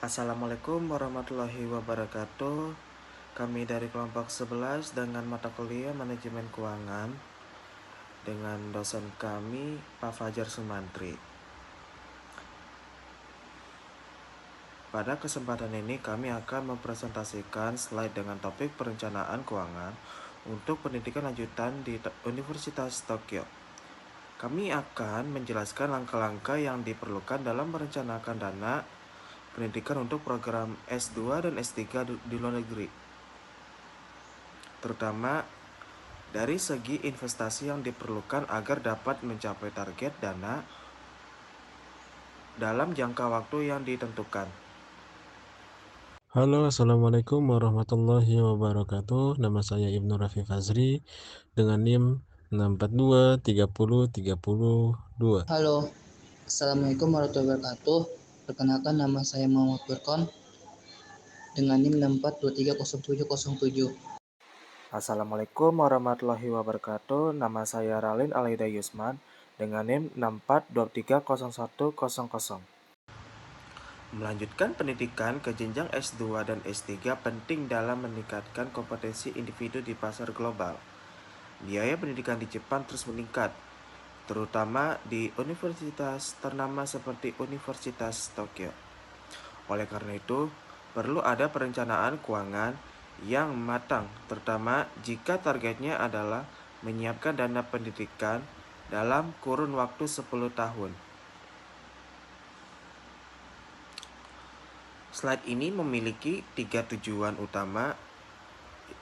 Assalamualaikum warahmatullahi wabarakatuh. Kami dari kelompok 11 dengan mata kuliah Manajemen Keuangan dengan dosen kami Pak Fajar Sumantri. Pada kesempatan ini kami akan mempresentasikan slide dengan topik perencanaan keuangan untuk pendidikan lanjutan di Universitas Tokyo. Kami akan menjelaskan langkah-langkah yang diperlukan dalam merencanakan dana pendidikan untuk program S2 dan S3 di luar negeri, terutama dari segi investasi yang diperlukan agar dapat mencapai target dana dalam jangka waktu yang ditentukan. Halo, Assalamualaikum warahmatullahi wabarakatuh. Nama saya Ibnu Rafi Fazri dengan NIM 6423032. Halo, Assalamualaikum warahmatullahi wabarakatuh. Perkenalkan nama saya Muhammad Furqon dengan NIM 64230707. Assalamualaikum warahmatullahi wabarakatuh. Nama saya Ralin Alaida Yusman dengan NIM 64230100. Melanjutkan pendidikan ke jenjang S2 dan S3 penting dalam meningkatkan kompetensi individu di pasar global. Biaya pendidikan di Jepang terus meningkat, terutama di universitas ternama seperti Universitas Tokyo. Oleh karena itu, perlu ada perencanaan keuangan yang matang, terutama jika targetnya adalah menyiapkan dana pendidikan dalam kurun waktu 10 tahun. Slide ini memiliki 3 tujuan utama.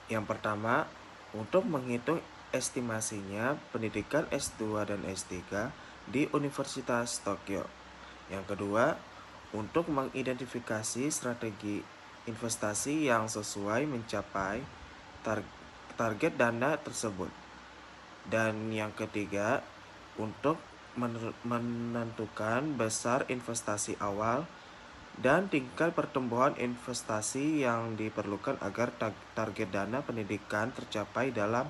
Yang pertama, untuk menghitung estimasinya pendidikan S2 dan S3 di Universitas Tokyo. Yang kedua, untuk mengidentifikasi strategi investasi yang sesuai mencapai target dana tersebut. Dan yang ketiga, untuk menentukan besar investasi awal dan tingkat pertumbuhan investasi yang diperlukan agar target dana pendidikan tercapai dalam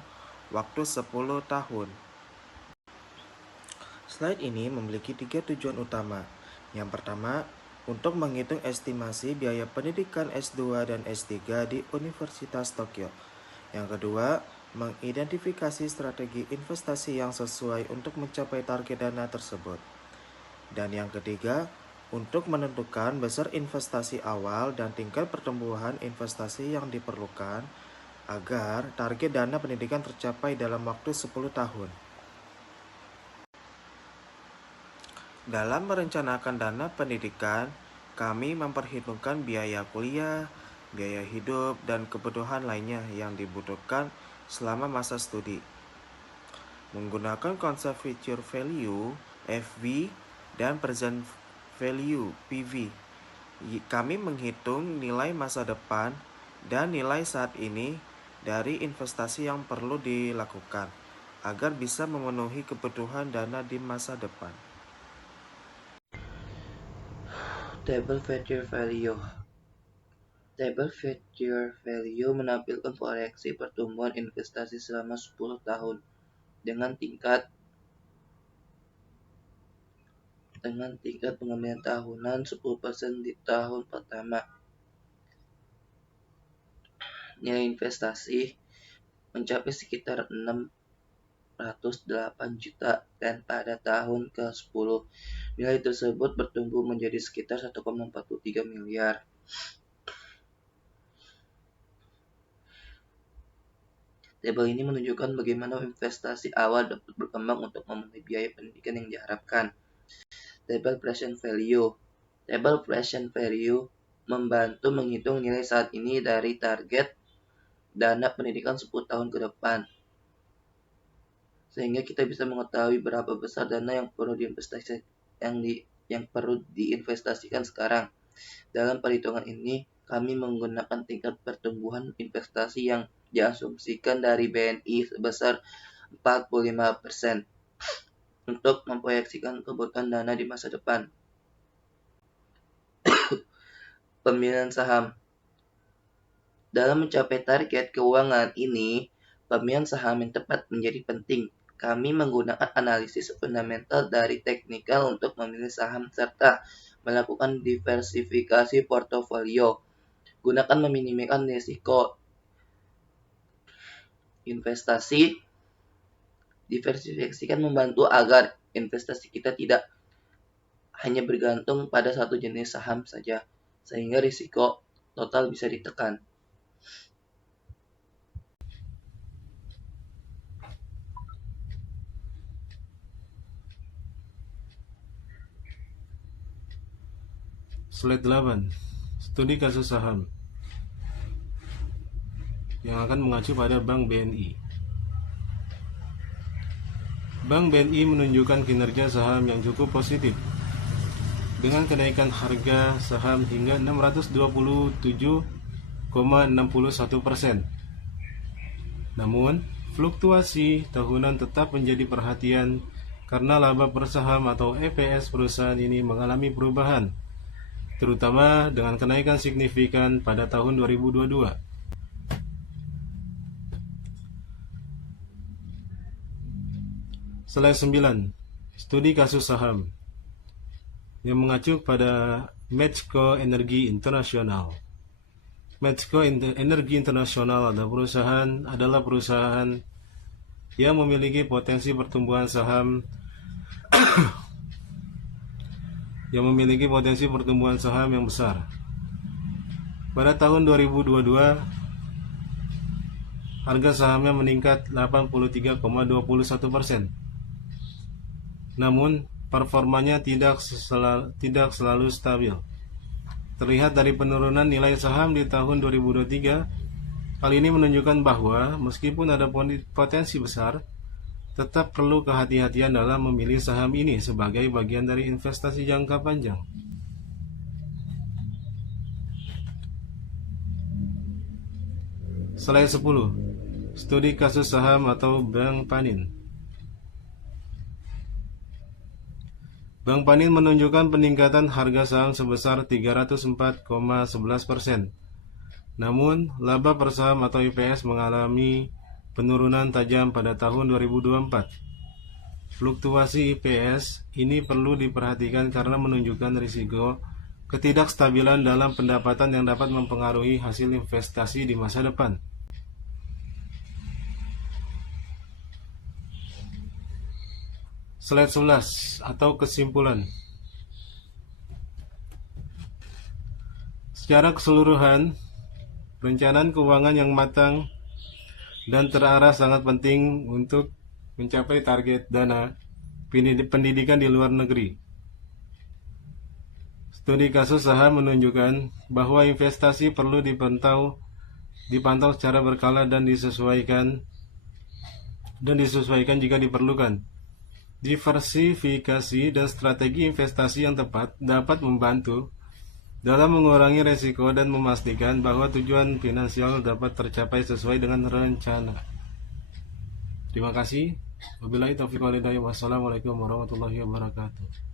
waktu 10 tahun. Slide ini memiliki 3 tujuan utama. Yang pertama, untuk menghitung estimasi biaya pendidikan S2 dan S3 di Universitas Tokyo. Yang kedua, mengidentifikasi strategi investasi yang sesuai untuk mencapai target dana tersebut. Dan yang ketiga, untuk menentukan besar investasi awal dan tingkat pertumbuhan investasi yang diperlukan agar target dana pendidikan tercapai dalam waktu 10 tahun. Dalam merencanakan dana pendidikan, kami memperhitungkan biaya kuliah, biaya hidup, dan kebutuhan lainnya yang dibutuhkan selama masa studi. Menggunakan konsep future value (FV) dan present value (PV), kami menghitung nilai masa depan dan nilai saat ini dari investasi yang perlu dilakukan agar bisa memenuhi kebutuhan dana di masa depan. Table Future Value. Table Future Value menampilkan proyeksi pertumbuhan investasi selama 10 tahun dengan tingkat pengambilan tahunan 10% di tahun pertama. Nilai investasi mencapai sekitar 608 juta dan pada tahun ke-10 nilai tersebut bertumbuh menjadi sekitar 1,43 miliar. Tabel ini menunjukkan bagaimana investasi awal dapat berkembang untuk memenuhi biaya pendidikan yang diharapkan. Tabel Present Value. Tabel Present Value membantu menghitung nilai saat ini dari target dana pendidikan 10 tahun ke depan. Sehingga kita bisa mengetahui berapa besar dana yang perlu diinvestasikan sekarang. Dalam perhitungan ini, kami menggunakan tingkat pertumbuhan investasi yang diasumsikan dari BNI sebesar 45% untuk memproyeksikan kebutuhan dana di masa depan. Pemilihan saham. Dalam mencapai target keuangan ini, pemilihan saham yang tepat menjadi penting. Kami menggunakan analisis fundamental dari teknikal untuk memilih saham serta Melakukan diversifikasi portofolio. Gunakan meminimalisir risiko investasi. Diversifikasi membantu agar investasi kita tidak hanya bergantung pada satu jenis saham saja, sehingga risiko total bisa ditekan. Slide 8. Studi kasus saham yang akan mengacu pada Bank BNI. Bank BNI menunjukkan kinerja saham yang cukup positif dengan kenaikan harga saham hingga 627,61%. Namun, fluktuasi tahunan tetap menjadi perhatian karena laba per saham atau EPS perusahaan ini mengalami perubahan, terutama dengan kenaikan signifikan pada tahun 2022. Slide 9. Studi kasus saham yang mengacu pada Medco Energi Internasional. Medco Energi Internasional adalah perusahaan yang memiliki potensi pertumbuhan saham yang besar. Pada tahun 2022, harga sahamnya meningkat 83,21%. Namun, performanya tidak selalu stabil. Terlihat dari penurunan nilai saham di tahun 2023, hal ini menunjukkan bahwa meskipun ada potensi besar, tetap perlu kehati-hatian dalam memilih saham ini sebagai bagian dari investasi jangka panjang. Slide 10. Studi kasus saham atau Bank Panin. Bank Panin menunjukkan peningkatan harga saham sebesar 304,11%. Namun, laba per saham atau IPS mengalami penurunan tajam pada tahun 2024. Fluktuasi IPS ini perlu diperhatikan karena menunjukkan risiko ketidakstabilan dalam pendapatan yang dapat mempengaruhi hasil investasi di masa depan. Slide 11 atau kesimpulan. Secara keseluruhan, perencanaan keuangan yang matang dan terarah sangat penting untuk mencapai target dana pendidikan di luar negeri. Studi kasus saham menunjukkan bahwa investasi perlu dipantau secara berkala dan disesuaikan jika diperlukan. Diversifikasi dan strategi investasi yang tepat dapat membantu dalam mengurangi risiko dan memastikan bahwa tujuan finansial dapat tercapai sesuai dengan rencana. Terima kasih. Wabillahi taufiq wal hidayah. Wassalamualaikum warahmatullahi wabarakatuh.